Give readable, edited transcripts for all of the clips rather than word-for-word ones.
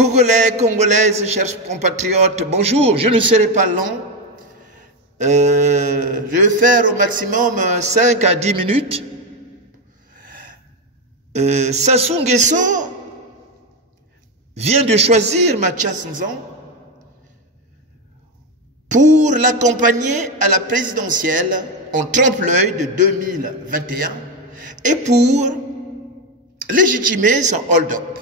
Congolais, Congolaises, chers compatriotes, bonjour, je ne serai pas long. Je vais faire au maximum 5 à 10 minutes. Sassou Nguesso vient de choisir Mathias Nzan pour l'accompagner à la présidentielle en trompe-l'œil de 2021 et pour légitimer son hold-up.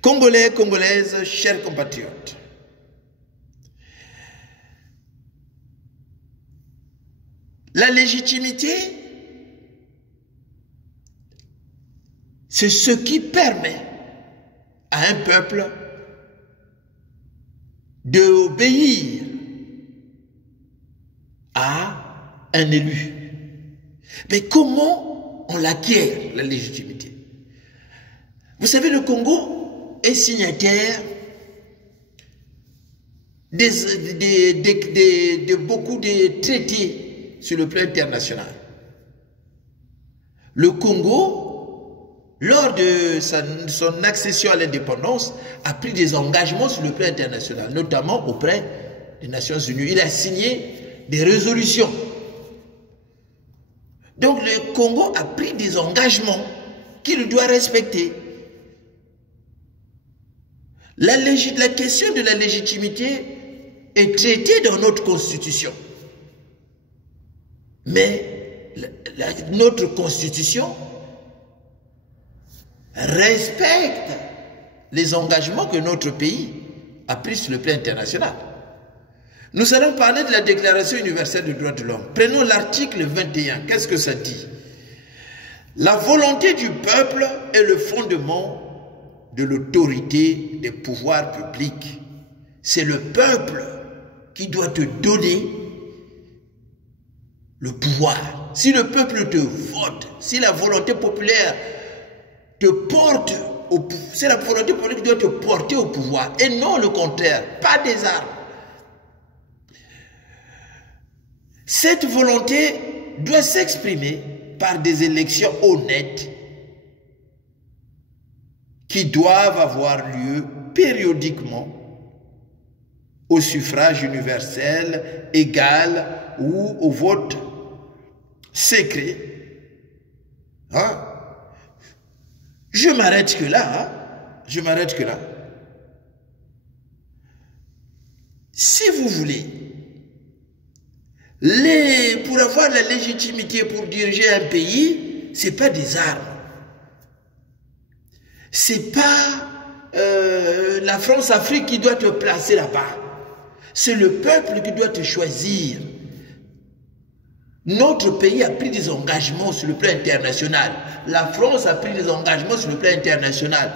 Congolais, Congolaises, chers compatriotes, la légitimité, c'est ce qui permet à un peuple d'obéir à un élu. Mais comment on l'acquiert, la légitimité? Vous savez, le Congo est signataire de beaucoup de traités sur le plan international. Le Congo, lors de son accession à l'indépendance, a pris des engagements sur le plan international, notamment auprès des Nations Unies. Il a signé des résolutions. Donc le Congo a pris des engagements qu'il doit respecter. La question de la légitimité est traitée dans notre constitution. Mais notre constitution respecte les engagements que notre pays a pris sur le plan international. Nous allons parler de la Déclaration universelle des droits de l'homme. Prenons l'article 21. Qu'est-ce que ça dit? La volonté du peuple est le fondement de l'autorité des pouvoirs publics. C'est le peuple qui doit te donner le pouvoir. Si le peuple te vote, si la volonté populaire te porte au pouvoir, c'est la volonté populaire qui doit te porter au pouvoir et non le contraire, pas des armes. Cette volonté doit s'exprimer par des élections honnêtes qui doivent avoir lieu périodiquement au suffrage universel, égal ou au vote secret. Hein? Je m'arrête que là. Hein? Je m'arrête que là. Si vous voulez, pour avoir la légitimité pour diriger un pays, ce n'est pas des armes. C'est pas la France-Afrique qui doit te placer là-bas. C'est le peuple qui doit te choisir. Notre pays a pris des engagements sur le plan international. La France a pris des engagements sur le plan international.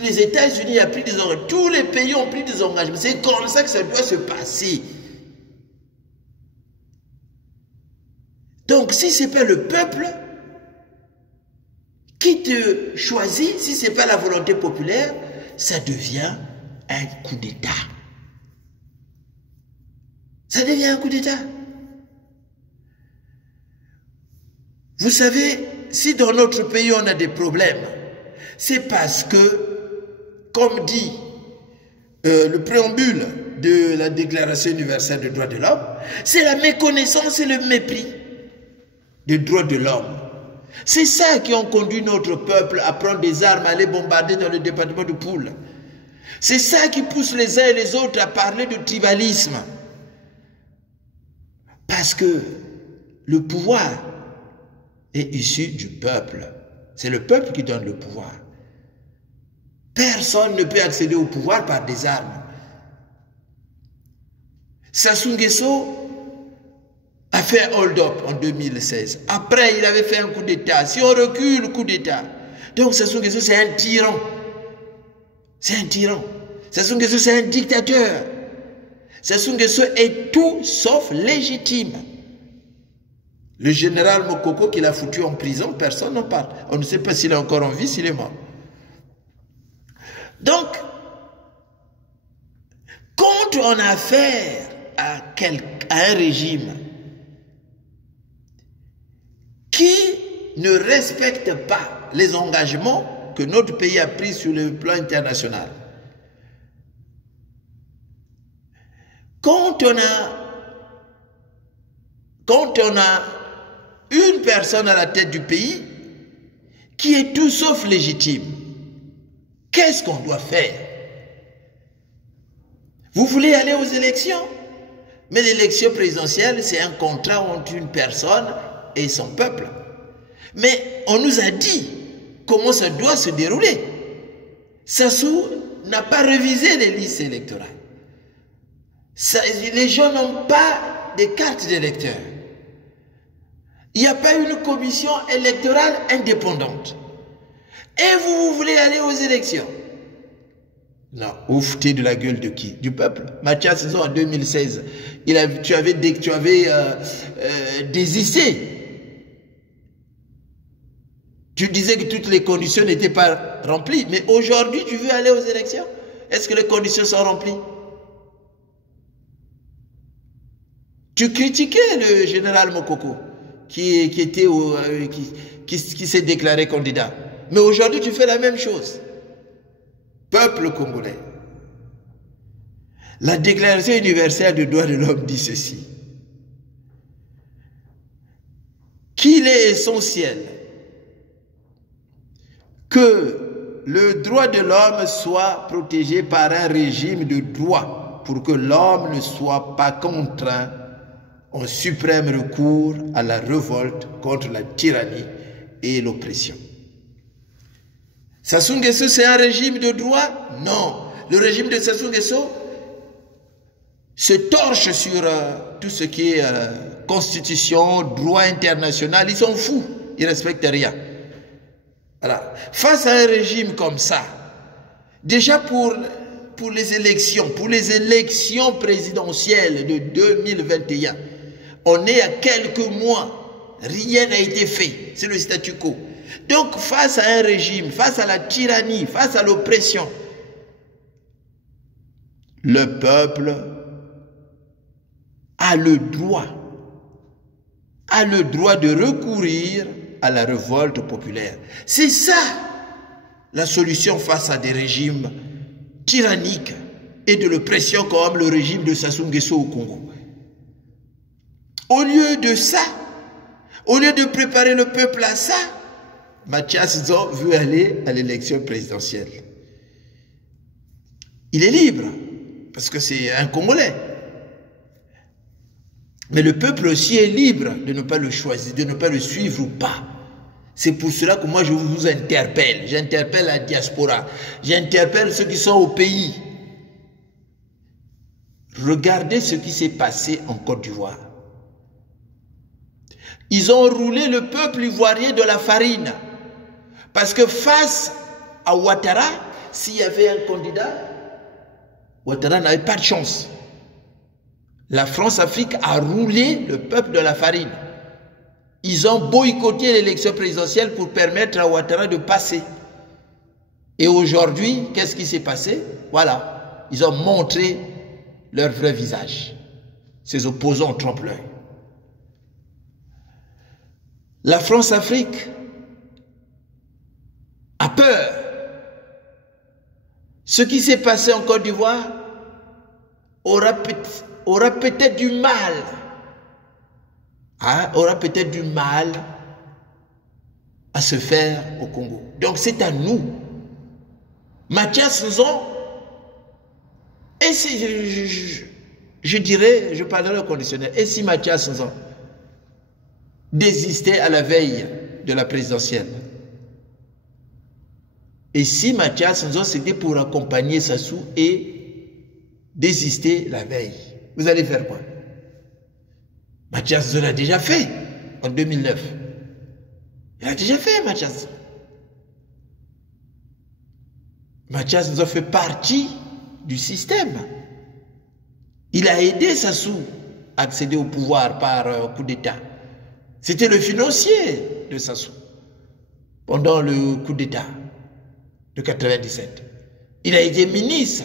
Les États-Unis ont pris des engagements. Tous les pays ont pris des engagements. C'est comme ça que ça doit se passer. Donc, si ce n'est pas le peuple qui te choisit, si ce n'est pas la volonté populaire, ça devient un coup d'État. Ça devient un coup d'État. Vous savez, si dans notre pays on a des problèmes, c'est parce que, comme dit le préambule de la Déclaration universelle des droits de l'homme, c'est la méconnaissance et le mépris des droits de l'homme. C'est ça qui a conduit notre peuple à prendre des armes, à aller bombarder dans le département de Poul. C'est ça qui pousse les uns et les autres à parler de tribalisme. Parce que le pouvoir est issu du peuple. C'est le peuple qui donne le pouvoir. Personne ne peut accéder au pouvoir par des armes. Sassou Nguesso a fait un hold-up en 2016. Après, il avait fait un coup d'État. Si on recule, le coup d'État. Donc Sassou Nguesso, c'est un tyran. C'est un tyran. Sassou Nguesso, c'est un dictateur. Sassou Nguesso est tout sauf légitime. Le général Mokoko qui l'a foutu en prison, personne n'en parle. On ne sait pas s'il est encore en vie, s'il est mort. Donc, quand on a affaire à un régime qui ne respecte pas les engagements que notre pays a pris sur le plan international. Quand on a une personne à la tête du pays qui est tout sauf légitime, qu'est-ce qu'on doit faire? Vous voulez aller aux élections? Mais l'élection présidentielle, c'est un contrat entre une personne et son peuple. Mais on nous a dit comment ça doit se dérouler. Sassou n'a pas révisé les listes électorales. Les gens n'ont pas de cartes d'électeurs. Il n'y a pas une commission électorale indépendante. Et vous voulez aller aux élections? Non, vous foutez de la gueule de qui? Du peuple. Mathias Nzon en 2016, tu avais désisté. Tu disais que toutes les conditions n'étaient pas remplies. Mais aujourd'hui, tu veux aller aux élections? Est-ce que les conditions sont remplies? Tu critiquais le général Mokoko qui s'est déclaré candidat. Mais aujourd'hui, tu fais la même chose. Peuple congolais. La Déclaration universelle des droits de l'homme dit ceci. Qu'il est essentiel que le droit de l'homme soit protégé par un régime de droit pour que l'homme ne soit pas contraint en suprême recours à la révolte contre la tyrannie et l'oppression. Sassou Nguesso, c'est un régime de droit? Non. Le régime de Sassou Nguesso se torche sur tout ce qui est constitution, droit international. Ils sont fous. Ils ne respectent rien. Voilà. Face à un régime comme ça, déjà pour les élections présidentielles de 2021, on est à quelques mois. Rien n'a été fait. C'est le statu quo. Donc, face à un régime, face à la tyrannie, face à l'oppression, le peuple a le droit de recourir à la révolte populaire. C'est ça la solution face à des régimes tyranniques et de l'oppression comme le régime de Sassou Nguesso au Congo. Au lieu de ça, au lieu de préparer le peuple à ça, Mathias Nzon veut aller à l'élection présidentielle. Il est libre, parce que c'est un Congolais. Mais le peuple aussi est libre de ne pas le choisir, de ne pas le suivre ou pas. C'est pour cela que moi je vous interpelle. J'interpelle la diaspora. J'interpelle ceux qui sont au pays. Regardez ce qui s'est passé en Côte d'Ivoire. Ils ont roulé le peuple ivoirien de la farine. Parce que face à Ouattara, s'il y avait un candidat, Ouattara n'avait pas de chance. La France-Afrique a roulé le peuple de la farine. Ils ont boycotté l'élection présidentielle pour permettre à Ouattara de passer. Et aujourd'hui, qu'est-ce qui s'est passé? Voilà, ils ont montré leur vrai visage. Ces opposants trompe-l'œil. La France-Afrique a peur. Ce qui s'est passé en Côte d'Ivoire aura peut-être du mal. Aura peut-être du mal à se faire au Congo. Donc c'est à nous. Mathias Nzon, et si je dirais, je parlerai au conditionnel, et si Mathias Nzon désistait à la veille de la présidentielle? Et si Mathias Nzon c'était pour accompagner Sassou et désister la veille, vous allez faire quoi? Mathias Nzon l'a déjà fait en 2009. Il a déjà fait, Mathias. Mathias Nzon fait partie du système. Il a aidé Sassou à accéder au pouvoir par coup d'État. C'était le financier de Sassou pendant le coup d'État de 97. Il a été ministre.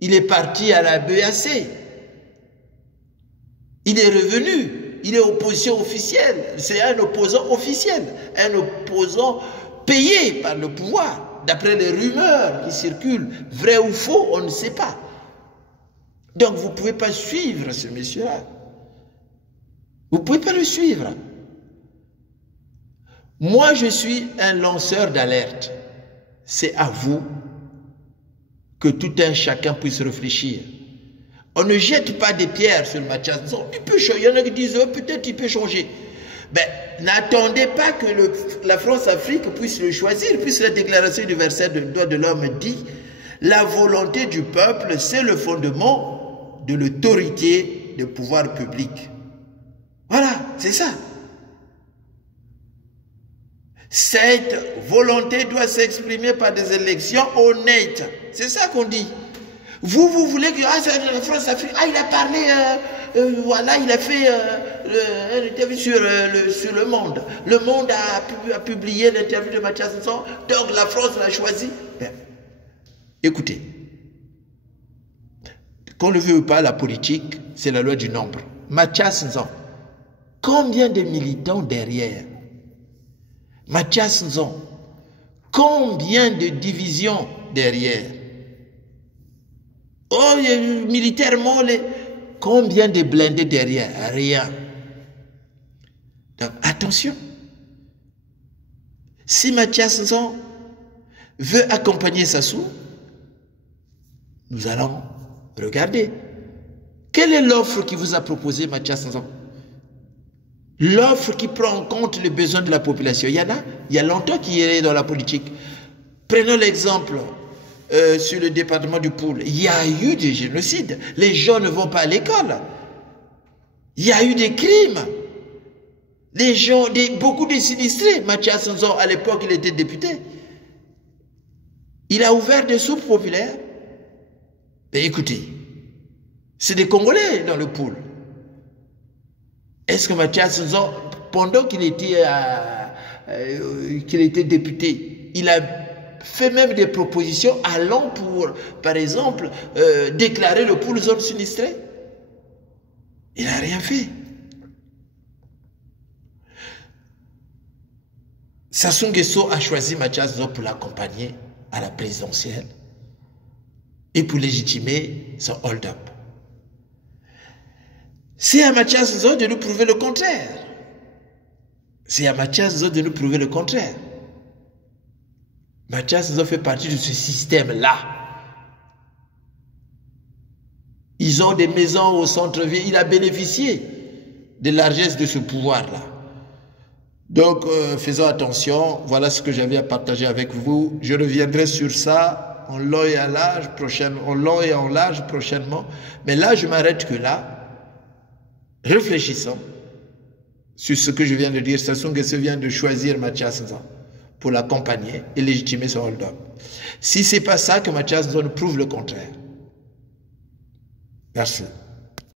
Il est parti à la BAC. Il est revenu. Il est opposition officielle. C'est un opposant officiel. Un opposant payés par le pouvoir, d'après les rumeurs qui circulent, vrai ou faux, on ne sait pas. Donc vous ne pouvez pas suivre ce monsieur-là. Vous ne pouvez pas le suivre. Moi, je suis un lanceur d'alerte. C'est à vous que tout un chacun puisse réfléchir. On ne jette pas des pierres sur Mathias Nzon. Il y en a qui disent, oh, peut-être il peut changer. Ben, n'attendez pas que la France-Afrique puisse le choisir, puisque la déclaration universelle des droits de l'homme dit, la volonté du peuple, c'est le fondement de l'autorité des pouvoirs publics. Voilà, c'est ça. Cette volonté doit s'exprimer par des élections honnêtes. C'est ça qu'on dit. Vous voulez que la France-Afrique, il a parlé, voilà, il a fait une interview sur le Monde. Le Monde a publié l'interview de Mathias Nzon, donc la France l'a choisi. Écoutez, qu'on le veut ou pas, la politique, c'est la loi du nombre. Mathias Nzon, combien de militants derrière? Mathias Nzon, combien de divisions derrière? Oh, militairement, combien de blindés derrière? Rien. Donc, attention. Si Mathias Nzon veut accompagner Sassou, nous allons regarder. Quelle est l'offre qui vous a proposé Mathias Nzon? L'offre qui prend en compte les besoins de la population. Il y a longtemps qu'il est dans la politique. Prenons l'exemple sur le département du Poul. Il y a eu des génocides. Les gens ne vont pas à l'école. Il y a eu des crimes. Les gens, beaucoup de sinistrés. Mathias Nzon, à l'époque, il était député. Il a ouvert des soupes populaires. Mais écoutez, c'est des Congolais dans le Poul. Est-ce que Mathias Nzon, pendant qu'il était député, il a fait même des propositions allant pour, par exemple, déclarer le Poul zone sinistrée? Il n'a rien fait. Sassou Nguesso a choisi Mathias Nzon pour l'accompagner à la présidentielle et pour légitimer son hold-up. C'est à Mathias Nzon de nous prouver le contraire. C'est à Mathias Nzon de nous prouver le contraire. Mathias Nzon fait partie de ce système-là. Ils ont des maisons au centre-ville. Il a bénéficié de la largesse de ce pouvoir-là. Donc, faisons attention. Voilà ce que j'avais à partager avec vous. Je reviendrai sur ça en long et en large prochainement. Mais là, je m'arrête que là. Réfléchissons sur ce que je viens de dire. Sassou Nguesso vient de choisir Mathias Nzon pour l'accompagner et légitimer son hold-up. Si ce n'est pas ça, que Mathias Nzon prouve le contraire. Merci.